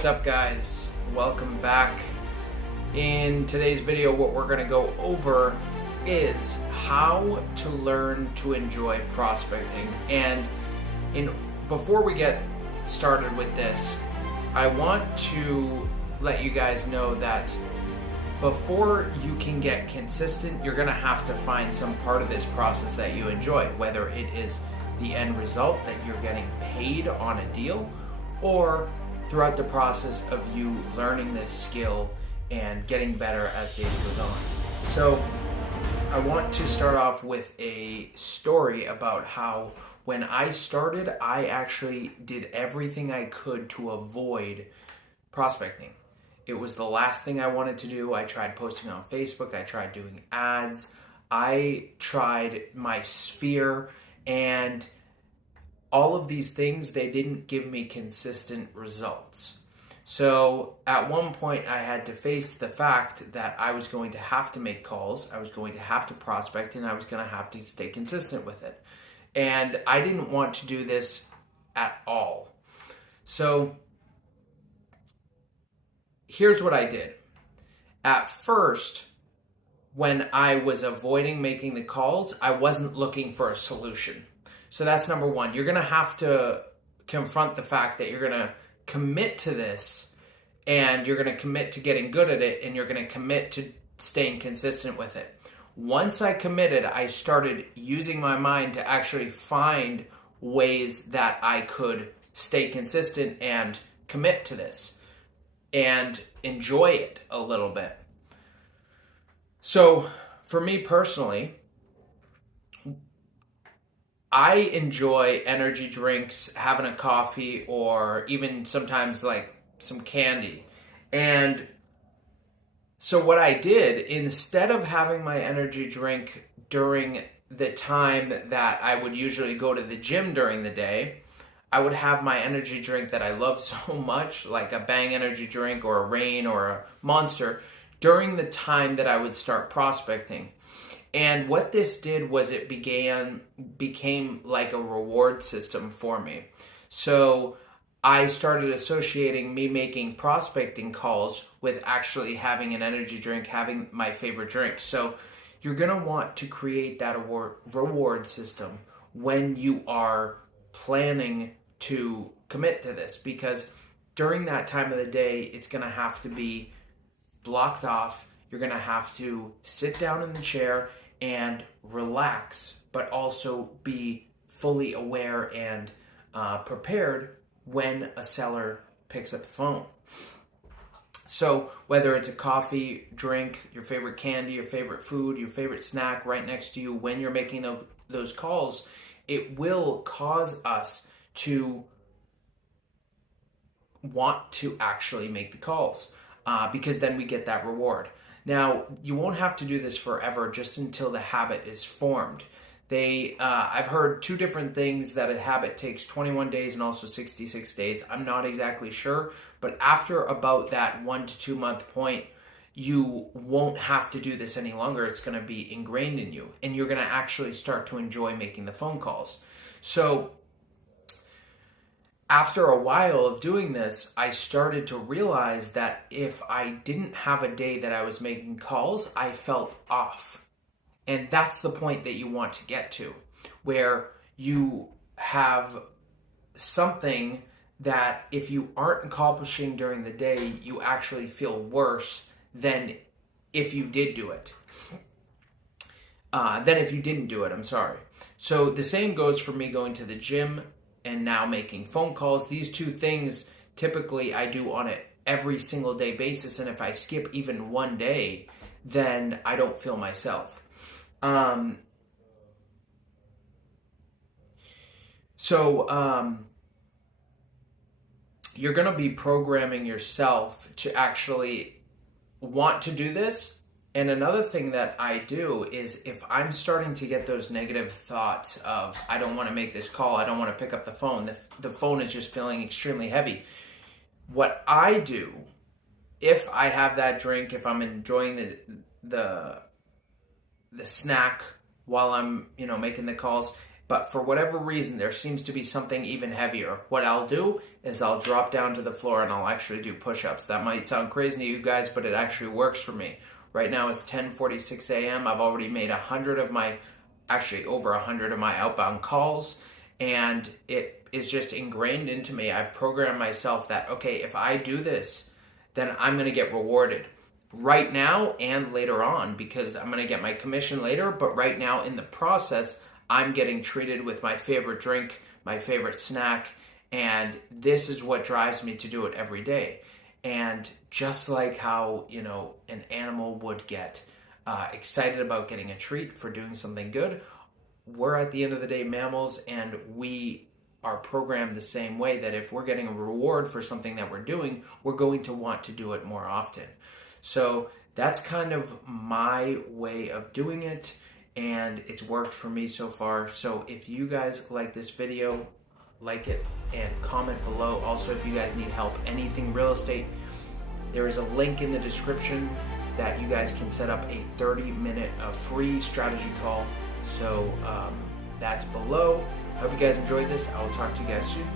What's up, guys? Welcome back. In today's video, what we're going to go over is how to learn to enjoy prospecting. And before we get started with this, I want to let you guys know that before you can get consistent, you're going to have to find some part of this process that you enjoy, whether it is the end result that you're getting paid on a deal, or throughout the process of you learning this skill and getting better as days goes on. So I want to start off with a story about how when I started, I actually did everything I could to avoid prospecting. It was the last thing I wanted to do. I tried posting on Facebook. I tried doing ads. I tried my sphere, and all of these things, they didn't give me consistent results. So at one point, I had to face the fact that I was going to have to make calls, I was going to have to prospect, and I was going to have to stay consistent with it. And I didn't want to do this at all. So here's what I did. At first, when I was avoiding making the calls, I wasn't looking for a solution. So that's number one. You're going to have to confront the fact that you're going to commit to this, and you're going to commit to getting good at it, and you're going to commit to staying consistent with it. Once I committed, I started using my mind to actually find ways that I could stay consistent and commit to this and enjoy it a little bit. So for me personally, I enjoy energy drinks, having a coffee, or even sometimes like some candy. And so what I did, instead of having my energy drink during the time that I would usually go to the gym during the day, I would have my energy drink that I love so much, like a Bang energy drink or a Reign or a Monster, during the time that I would start prospecting. And what this did was it became like a reward system for me. So I started associating me making prospecting calls with actually having an energy drink, having my favorite drink. So you're going to want to create that reward system when you are planning to commit to this, because during that time of the day, it's going to have to be blocked off. You're going to have to sit down in the chair and relax, but also be fully aware and prepared when a seller picks up the phone. So whether it's a coffee, drink, your favorite candy, your favorite food, your favorite snack right next to you, when you're making those calls, it will cause us to want to actually make the calls because then we get that reward. Now, you won't have to do this forever, just until the habit is formed. I've heard two different things, that a habit takes 21 days and also 66 days. I'm not exactly sure, but after about that 1 to 2 month point, you won't have to do this any longer. It's going to be ingrained in you, and you're going to actually start to enjoy making the phone calls. So after a while of doing this, I started to realize that if I didn't have a day that I was making calls, I felt off. And that's the point that you want to get to, where you have something that if you aren't accomplishing during the day, you actually feel worse than if you did do it. Than if you didn't do it, I'm sorry. So the same goes for me going to the gym and now making phone calls. These two things typically I do on an every single day basis, and if I skip even one day, then I don't feel myself. You're going to be programming yourself to actually want to do this. And another thing that I do is, if I'm starting to get those negative thoughts of, I don't want to make this call, I don't want to pick up the phone, the phone is just feeling extremely heavy. What I do, if I have that drink, if I'm enjoying the snack while I'm, making the calls, but for whatever reason, there seems to be something even heavier, what I'll do is I'll drop down to the floor and I'll actually do push-ups. That might sound crazy to you guys, but it actually works for me. Right now it's 10:46 a.m. I've already made over 100 of my outbound calls, and it is just ingrained into me. I've programmed myself that, okay, if I do this, then I'm going to get rewarded right now and later on, because I'm going to get my commission later. But right now in the process, I'm getting treated with my favorite drink, my favorite snack, and this is what drives me to do it every day. And just like how, an animal would get excited about getting a treat for doing something good, we're at the end of the day mammals, and we are programmed the same way, that if we're getting a reward for something that we're doing, we're going to want to do it more often. So that's kind of my way of doing it, and it's worked for me so far. So if you guys like this video, like it and comment below. Also, if you guys need help anything real estate, there is a link in the description that you guys can set up a 30-minute free strategy call. So that's below. I hope you guys enjoyed this. I will talk to you guys soon.